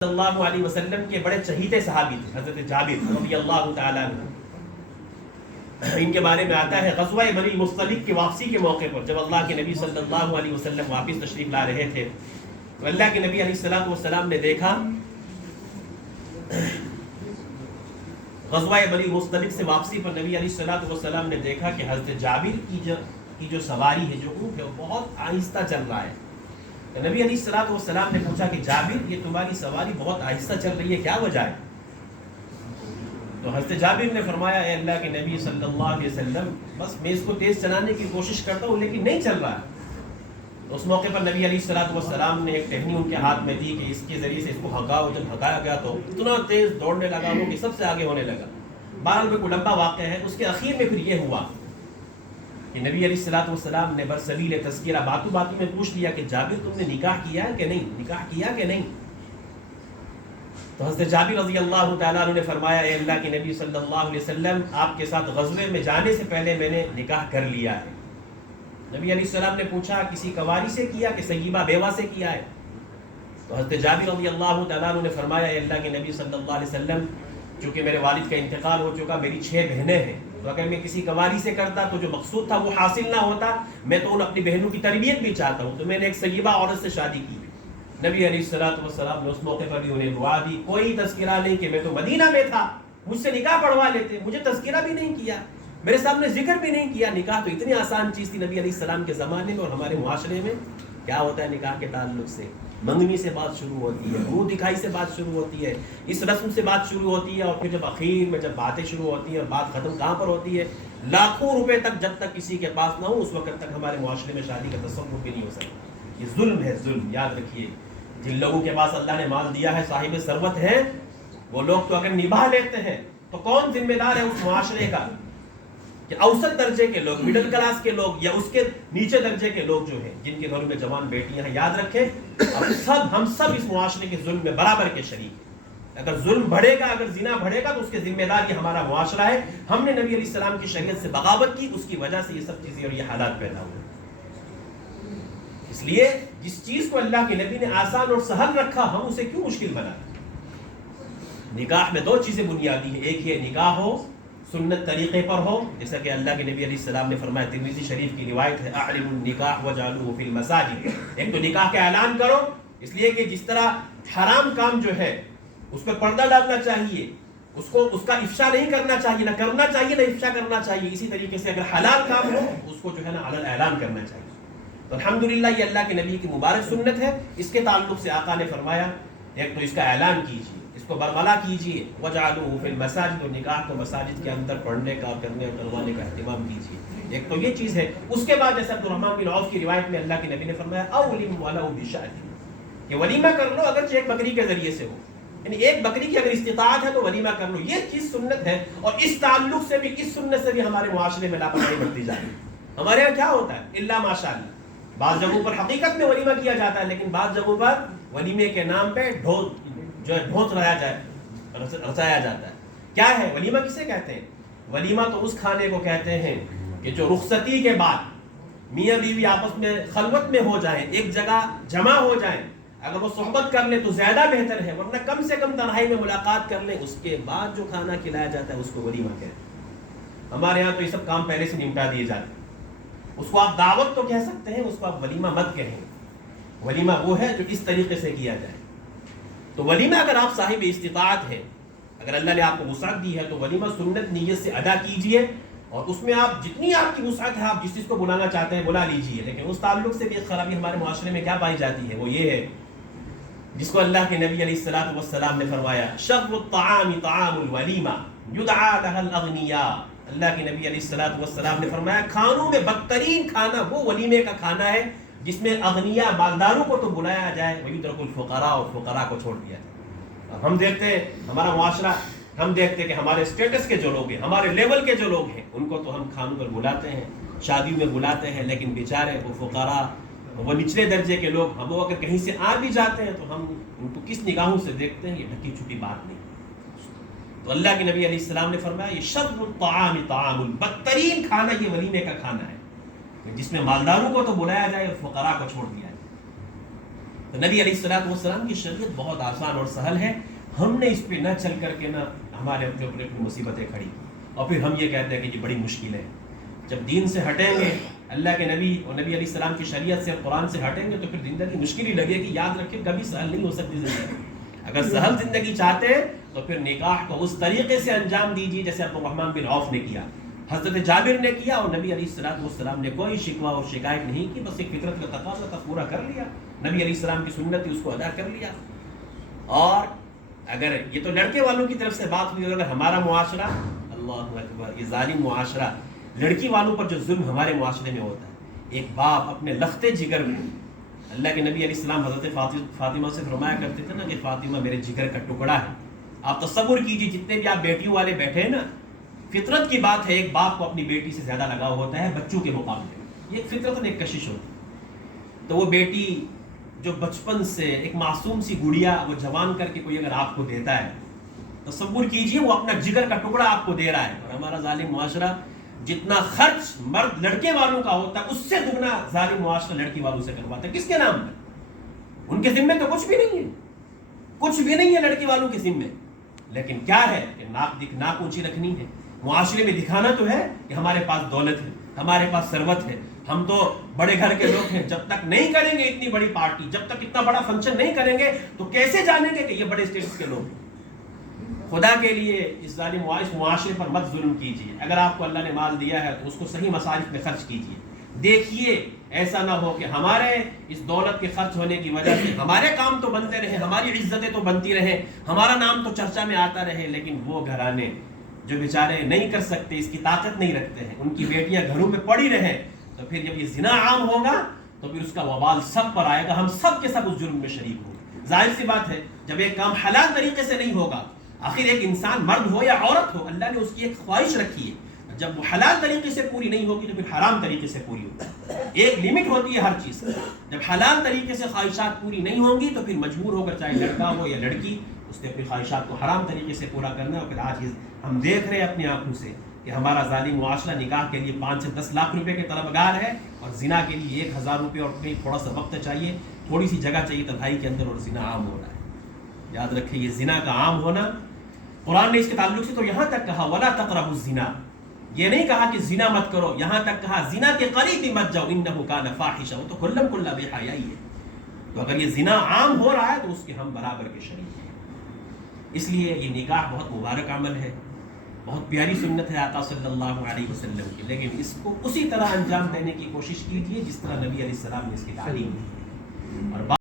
صلی اللہ علیہ وسلم کے بڑے چہیتے صحابی تھے حضرت جابر رضی اللہ تعالیٰ عنہ. ان کے بارے میں آتا ہے غزوہ بنی مصطلق کی واپسی کے موقع پر جب اللہ کے نبی صلی اللہ علیہ وسلم واپس تشریف لا رہے تھے تو اللہ کے نبی علیہ السلام نے دیکھا غزوہ بنی مصطلق سے واپسی پر نبی علیہ السلام نے دیکھا کہ حضرت جابر کی جو سواری ہے جو اونٹ ہے وہ بہت آہستہ چل رہا ہے. نبی علیہ السلام نے پوچھا کہ جابر یہ تمہاری سواری بہت آہستہ چل رہی ہے، کیا وجہ ہے؟ تو حضرت جابر نے فرمایا اے اللہ کے نبی صلی اللہ علیہ وسلم بس میں اس کو تیز چلانے کی کوشش کرتا ہوں لیکن نہیں چل رہا. تو اس موقع پر نبی علیہ السلام نے ایک ٹہنی ان کے ہاتھ میں دی کہ اس کے ذریعے سے اس کو ہکاؤ. جب ہکایا گیا تو اتنا تیز دوڑنے لگا وہ کہ سب سے آگے ہونے لگا. بہرحال میں کوئی لمبا واقعہ ہے. اس کے اخیر میں پھر یہ ہوا کہ نبی علیہ السلام نے برسبیل تذکرہ باتوں میں پوچھ لیا کہ جابر تم نے نکاح کیا ہے کہ نہیں، نکاح کیا کہ نہیں؟ تو حضرت جابر رضی اللہ تعالیٰ عنہ نے فرمایا اے اللہ کے نبی صلی اللہ علیہ وسلم آپ کے ساتھ غزوے میں جانے سے پہلے میں نے نکاح کر لیا ہے. نبی علیہ السلام نے پوچھا کسی کنواری سے کیا کہ سیبہ بیوہ سے کیا ہے؟ تو حضرت جابر رضی اللہ تعالیٰ عنہ نے فرمایا اے اللہ کے نبی صلی اللہ علیہ وسلم چونکہ میرے والد کا انتقال ہو چکا، میری 6 بہنیں ہیں، تو اگر میں کسی کنواری سے کرتا تو جو مقصود تھا وہ حاصل نہ ہوتا. میں تو ان اپنی بہنوں کی تربیت بھی چاہتا ہوں، تو میں نے ایک سیبہ عورت سے شادی کی. نبی علیہ السلام نے اس موقع پر بھی انہیں دعا دی. کوئی تذکرہ نہیں کہ میں تو مدینہ میں تھا، مجھ سے نکاح پڑھوا لیتے، مجھے تذکرہ بھی نہیں کیا، میرے سامنے ذکر بھی نہیں کیا. نکاح تو اتنی آسان چیز تھی نبی علیہ السلام کے زمانے میں. اور ہمارے معاشرے میں کیا ہوتا ہے نکاح کے تعلق سے؟ منگنی سے بات شروع ہوتی ہے، منہ دکھائی سے بات شروع ہوتی ہے، اس رسم سے بات شروع ہوتی ہے، اور پھر جب اخیر میں جب باتیں شروع ہوتی ہیں اور بات ختم کہاں پر ہوتی ہے؟ لاکھوں روپے تک جب تک کسی کے پاس نہ ہو اس وقت تک ہمارے معاشرے میں شادی کا تصور بھی نہیں ہو سکتا. یہ ظلم ہے، ظلم. یاد رکھیے جن لوگوں کے پاس اللہ نے مال دیا ہے، صاحب ثروت ہیں، وہ لوگ تو اگر نبھا لیتے ہیں تو کون ذمہ دار ہے اس معاشرے کا کہ اوسط درجے کے لوگ، مڈل کلاس کے لوگ یا اس کے نیچے درجے کے لوگ جو ہیں جن کے گھروں میں جوان بیٹیاں ہیں. یاد رکھیں ہم سب اس معاشرے کے ظلم میں برابر کے شریک ہیں. اگر ظلم بڑھے گا، اگر زنا بڑھے گا تو اس کے ذمہ دار یہ ہمارا معاشرہ ہے. ہم نے نبی علیہ السلام کی شریعت سے بغاوت کی، اس کی وجہ سے یہ سب چیزیں اور یہ حالات پیدا ہوئے. اس لیے جس چیز کو اللہ کے نبی نے آسان اور سہل رکھا ہم اسے کیوں مشکل بنائیں؟ نکاح میں 2 چیزیں بنیادی ہیں. ایک یہ نکاح ہو سنت طریقے پر ہو، جیسا کہ اللہ کے نبی علیہ السلام نے فرمایا، ترمذی شریف کی روایت ہے اعلنوا النکاح وجعلوه فی المساجد. ایک تو نکاح کا اعلان کرو، اس لیے کہ جس طرح حرام کام جو ہے اس پر پردہ ڈالنا چاہیے، اس کا افشا نہیں کرنا چاہیے، نہ کرنا چاہیے نہ افشا کرنا چاہیے. اسی طریقے سے اگر حلال کام ہو اس کو جو ہے نا علن اعلان کرنا چاہیے. تو الحمدللہ یہ اللہ کے نبی کی مبارک سنت ہے. اس کے تعلق سے آقا نے فرمایا ایک تو اس کا اعلان کیجیے، اس کو برملا کیجیے، وجعلوه فی المساجد، اور نکاح کو مساجد کے اندر پڑھنے کا، کرنے اور کروانے کا اہتمام کیجیے. ایک تو یہ چیز ہے. اس کے بعد جیسے عبدالرحمن بن عوف کی روایت میں اللہ کے نبی نے فرمایا اولم ولو بشاۃ، کہ ولیمہ کر لو اگرچہ ایک بکری کے ذریعے سے ہو، یعنی ایک بکری کی اگر استطاعت ہے تو ولیمہ کر لو. یہ چیز سنت ہے. اور اس تعلق سے بھی، اس سنت سے بھی ہمارے معاشرے میں لاپرواہی بڑھتی جا رہی ہے. ہمارے یہاں کیا ہوتا ہے الا ماشاءاللہ، بعض جگہوں پر حقیقت میں ولیمہ کیا جاتا ہے لیکن بعض جگہوں پر ولیمے کے نام پہ ڈھونس رچایا جاتا ہے. کیا ہے ولیمہ؟ کسے کہتے ہیں؟ ولیمہ تو اس کھانے کو کہتے ہیں کہ جو رخصتی کے بعد میاں بیوی آپس میں خلوت میں ہو جائیں، ایک جگہ جمع ہو جائیں. اگر وہ صحبت کر لیں تو زیادہ بہتر ہے، ورنہ کم سے کم تنہائی میں ملاقات کر لیں. اس کے بعد جو کھانا کھلایا جاتا ہے اس کو ولیمہ کہتے ہیں. ہمارے یہاں تو یہ سب کام پہلے سے نمٹا دیے جاتے ہیں. اس کو آپ دعوت تو کہہ سکتے ہیں، اس کو آپ ولیمہ مت کہیں. ولیمہ وہ ہے جو اس طریقے سے کیا جائے. تو ولیمہ اگر آپ صاحب استطاعت ہے، اگر اللہ نے آپ کو وسعت دی ہے تو ولیمہ سنت نیت سے ادا کیجئے. اور اس میں آپ جتنی آپ کی وسعت ہے آپ جس چیز کو بلانا چاہتے ہیں بلا لیجئے. لیکن اس تعلق سے بھی ایک خرابی ہمارے معاشرے میں کیا پائی جاتی ہے، وہ یہ ہے جس کو اللہ کے نبی علیہ السلام نے فرمایا شر الطعام طعام الولیمہ یدعا لها الاغنیاء. اللہ کے نبی علیہ السلام نے فرمایا کھانوں میں بدترین کھانا وہ ولیمے کا کھانا ہے جس میں اغنیاء مالداروں کو تو بلایا جائے، ویترک الفقراء، اور فقراء کو چھوڑ دیا جائے. اب ہم دیکھتے ہیں ہمارا معاشرہ، ہم دیکھتے ہیں کہ ہمارے اسٹیٹس کے جو لوگ ہیں، ہمارے لیول کے جو لوگ ہیں، ان کو تو ہم کھانوں پر بلاتے ہیں، شادیوں میں بلاتے ہیں، لیکن بیچارے وہ فقراء، وہ نچلے درجے کے لوگ، ہم وہ اگر کہیں سے آ بھی جاتے ہیں تو ہم ان کو کس نگاہوں سے دیکھتے ہیں؟ یہ ڈھکی چھپی بات نہیں. تو اللہ کے نبی علیہ السلام نے فرمایا یہ شر الطعام طعام، بدترین کھانا یہ ولیمے کا کھانا ہے جس میں مالداروں کو تو بلایا جائے اور فقراء کو چھوڑ دیا جائے. تو نبی علیہ الصلوۃ والسلام کی شریعت بہت آسان اور سہل ہے. ہم نے اس پہ نہ چل کر کے نہ ہمارے اپنے اوپر اپنی مصیبتیں کھڑی اور پھر ہم یہ کہتے ہیں کہ یہ بڑی مشکل ہے. جب دین سے ہٹیں گے, اللہ کے نبی اور نبی علیہ السلام کی شریعت سے, قرآن سے ہٹیں گے, تو پھر زندگی مشکل ہی لگے گی. یاد رکھیں کبھی سہل نہیں ہو سکتی زندگی. اگر سہل زندگی چاہتے تو پھر نکاح کو اس طریقے سے انجام دیجیے جیسے عبد الرحمن بن عوف نے کیا, حضرت جابر نے کیا, اور نبی علیہ الصلوۃ والسلام نے کوئی شکوہ اور شکایت نہیں کی, بس ایک فطرت کا تقاضا تھا پورا کر لیا, نبی علیہ السلام کی سنت تھی اس کو ادا کر لیا. اور اگر یہ تو لڑکے والوں کی طرف سے بات ہوئی, اگر ہمارا معاشرہ, اللہ اکبر, یہ ظالم معاشرہ, لڑکی والوں پر جو ظلم ہمارے معاشرے میں ہوتا ہے, ایک باپ اپنے لختے جگر میں, اللہ کے نبی علیہ السلام حضرت فاطمہ سے فرمایا کرتے تھے نا کہ فاطمہ میرے جگر کا ٹکڑا ہے. آپ تصور کیجئے جتنے بھی آپ بیٹیوں والے بیٹھے ہیں نا, فطرت کی بات ہے, ایک باپ کو اپنی بیٹی سے زیادہ لگاؤ ہوتا ہے بچوں کے مقابلے. یہ ایک فطرت میں ایک کشش ہوتی ہے. تو وہ بیٹی جو بچپن سے ایک معصوم سی گڑیا وہ جوان کر کے کوئی اگر آپ کو دیتا ہے, تصور کیجئے وہ اپنا جگر کا ٹکڑا آپ کو دے رہا ہے. اور ہمارا ظالم معاشرہ جتنا خرچ مرد لڑکے والوں کا ہوتا ہے اس سے دگنا ظالم معاشرہ لڑکی والوں سے کرواتا ہے. کس کے نام پر؟ ان کے ذمے تو کچھ بھی نہیں ہے, کچھ بھی نہیں ہے لڑکی والوں کے ذمے. لیکن کیا ہے کہ ناک اونچی رکھنی ہے, معاشرے میں دکھانا تو ہے کہ ہمارے پاس دولت ہے, ہمارے پاس ثروت ہے, ہم تو بڑے گھر کے لوگ ہیں. جب تک نہیں کریں گے اتنی بڑی پارٹی, جب تک اتنا بڑا فنکشن نہیں کریں گے تو کیسے جانیں گے کہ یہ بڑے اسٹیٹس کے لوگ ہیں. خدا کے لیے اس ظالم معاشرے پر مت ظلم کیجیے. اگر آپ کو اللہ نے مال دیا ہے تو اس کو صحیح مصارف میں خرچ کیجیے. دیکھیے ایسا نہ ہو کہ ہمارے اس دولت کے خرچ ہونے کی وجہ سے ہمارے کام تو بنتے رہیں, ہماری عزتیں تو بنتی رہیں, ہمارا نام تو چرچا میں آتا رہے, لیکن وہ گھرانے جو بیچارے نہیں کر سکتے, اس کی طاقت نہیں رکھتے ہیں, ان کی بیٹیاں گھروں میں پڑی رہیں, تو پھر جب یہ زنا عام ہوگا تو پھر اس کا وبال سب پر آئے گا. ہم سب کے سب اس جرم میں شریک ہوں گے. ظاہر سی بات ہے جب ایک کام حلال طریقے سے نہیں ہوگا, آخر ایک انسان مرد ہو یا عورت ہو, اللہ نے اس کی ایک خواہش رکھی ہے, جب وہ حلال طریقے سے پوری نہیں ہوگی تو پھر حرام طریقے سے پوری ہوگی. ایک لمٹ ہوتی ہے ہر چیز کی. جب حلال طریقے سے خواہشات پوری نہیں ہوں گی تو پھر مجبور ہو کر, چاہے لڑکا ہو یا لڑکی, اس نے اپنی خواہشات کو حرام طریقے سے پورا کرنا ہے. اور پھر آج ہم دیکھ رہے ہیں اپنی آنکھوں سے کہ ہمارا ظالم معاشرہ نکاح کے لیے 5 سے 10 لاکھ روپے کے طلبگار ہے, اور زنا کے لیے 1000 روپے اور کہیں تھوڑا سا وقت چاہیے, تھوڑی سی جگہ چاہیے تنہائی کے اندر, اور زنا عام ہو رہا ہے. یاد رکھیں یہ زنا کا عام ہونا, قرآن نے اس کے تعلق سے تو یہاں تک کہا وَلَا تَقْرَبُوا الزِّنَا, یہ نہیں کہا کہ زنا مت کرو, یہاں تک کہا زنا کے قریب بھی مت جاؤ, انَّهُ كَانَ فَاحِشًا, وہ تو کلّا بے حیائی ہے. تو اگر یہ زنا عام ہو رہا ہے تو اس کے ہم برابر کے شریک ہیں. اس لیے یہ نکاح بہت مبارک عمل ہے, بہت پیاری سنت ہے آقا صلی اللہ علیہ وسلم کی, لیکن اس کو اسی طرح انجام دینے کی کوشش کیجیے جس طرح نبی علیہ السلام نے اس کی تعلیم دی. اور